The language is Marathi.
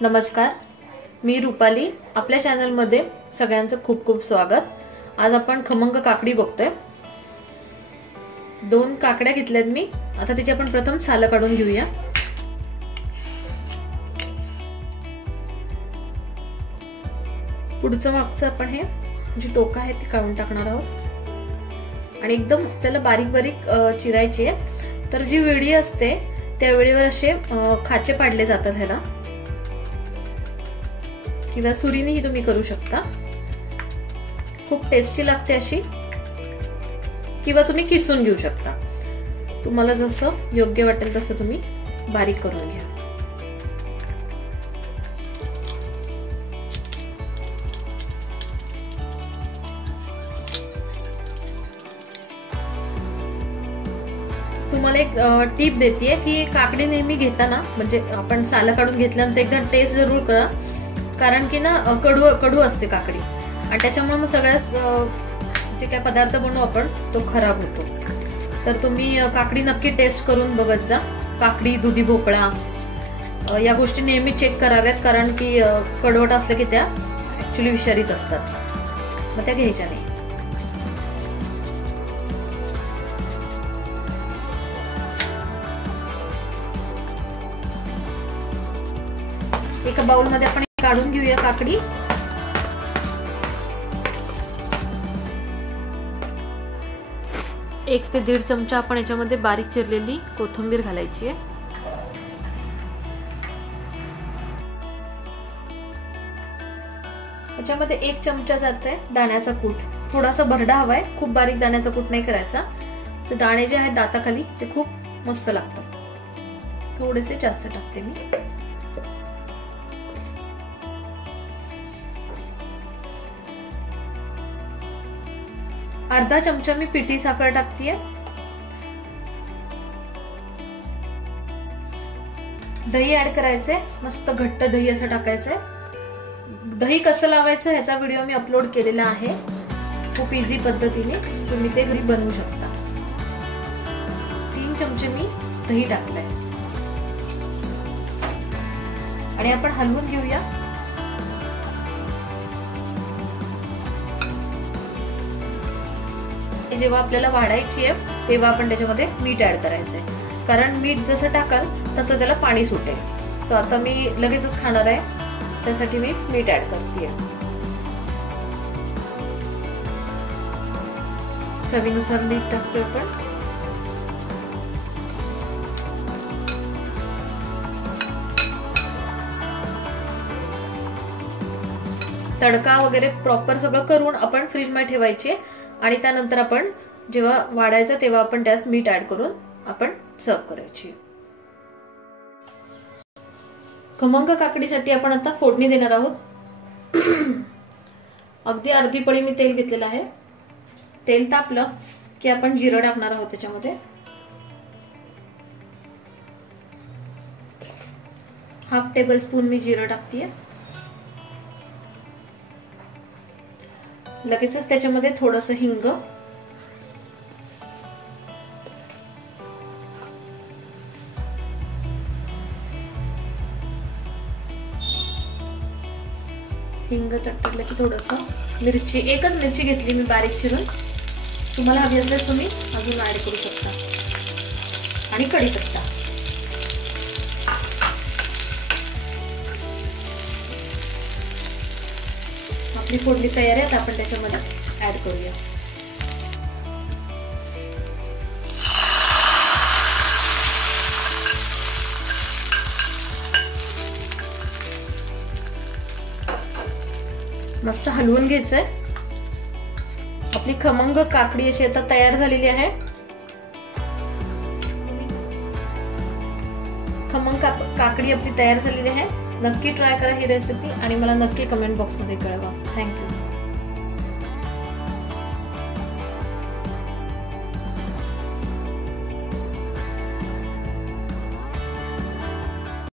नमस्कार मी रुपाली. आपल्या चॅनलमध्ये सगळ्यांचं खूप खूप स्वागत. आज आपण खमंग काकडी बघतोय. दोन काकड्या घेतल्यात मी. आता त्याची आपण प्रथम सालं काढून घेऊया. पुढचं मागचं आपण हे जी टोकं आहे ती काढून टाकणार आहोत. आणि एकदम आपल्याला बारीक बारीक चिरायची आहे. तर जी वेळी असते त्या वेळेवर असे खाचे पाडले जातात ह्याला. किंवा सुरीनेही तुम्ही करू शकता. खूप टेस्टी लागते अशी. किंवा तुम्ही किसून घेऊ शकता. तुम्हाला जसं योग्य वाटेल तसं तुम्ही बारीक करून घ्या. तुम्हाला एक टीप देते की काकडी नेहमी घेताना म्हणजे आपण साला काढून घेतल्यानंतर एकदा टेस्ट जरूर करा. कारण की ना कडू कडू असते काकडी. आणि त्याच्यामुळे मग सगळ्याच जे काय पदार्थ बनवू आपण तो खराब होतो. तर तुम्ही काकडी नक्की टेस्ट करून बघत जा. काकडी दुधी भोपळा या गोष्टी नेहमी चेक कराव्यात कारण की कडवट असलं की त्या ॲक्च्युली विषारीच असतात. मग त्या घ्यायच्या नाही. एका बाउलमध्ये आपण काढून घेऊया काकडी. एक ते दीड चमचा आपण याच्यामध्ये बारीक चिरलेली कोथिंबीर घालायची आहे. याच्यामध्ये एक चमचा जात आहे दाण्याचा कूट. थोडासा भरडा हवाय खूप बारीक दाण्याचा कूट नाही करायचा. तर दाणे जे आहेत दाताखाली ते खूप मस्त लागतात. थोडेसे जास्त टाकते मी. अर्धा चमचा मी पिठी साखर टाकतीये. दही ऍड करायचंय. मस्त घट्ट दही असं टाकायचंय. दही कसं लावायचं ह्याचा व्हिडिओ मी अपलोड केलेला आहे. खूप इझी पद्धतीने. तुम्ही ते घरी बनवू शकता. तीन चमचे मी दही टाकलंय. आणि आपण हलवून घेऊया. जेव्हा आपल्याला वाढायची आहे तेव्हा आपण त्याच्यामध्ये मीठ ऍड आहे कारण मीठ जसं टाकाल तसं त्याला पाणी सुटेल. सो आता मी लगेचच खाणार आहे. त्यासाठी मी मीठ ऍड करते चवीनुसार मीठ टाकतोय आपण. तडका वगैरे प्रॉपर सगळं करून आपण फ्रीजमध्ये ठेवायचे. आणि त्यानंतर आपण जेव्हा वाढायचं तेव्हा आपण त्यात मीठ ऍड करून आपण सर्व करायची. खमंग काकडीसाठी आपण आता फोडणी देणार आहोत. अगदी अर्धी पळी मी तेल घेतलेलं आहे. तेल तापलं की आपण जिरं टाकणार आहोत त्याच्यामध्ये. हाफ टेबल स्पून मी जिरं टाकतेय. लगेचच त्याच्यामध्ये थोडस हिंग. हिंग तटलं की थोडस. मिरची एकच मिरची घेतली मी बारीक चिरून. तुम्हाला हवी असल्यास तुम्ही अजून ऍड करू शकता. आणि कढीपत्ता. आपली फोडणी तयार आहे आपण त्याच्यामध्ये ऍड करूया. मस्त हलवून घ्यायचंय. आपली खमंग काकडी अशी आता तयार झालेली आहे. खमंग काकडी आपली तयार झालेली आहे. नक्की ट्राय करा ही रेसिपी आणि मला नक्की कमेंट बॉक्समध्ये कळवा. थँक्यू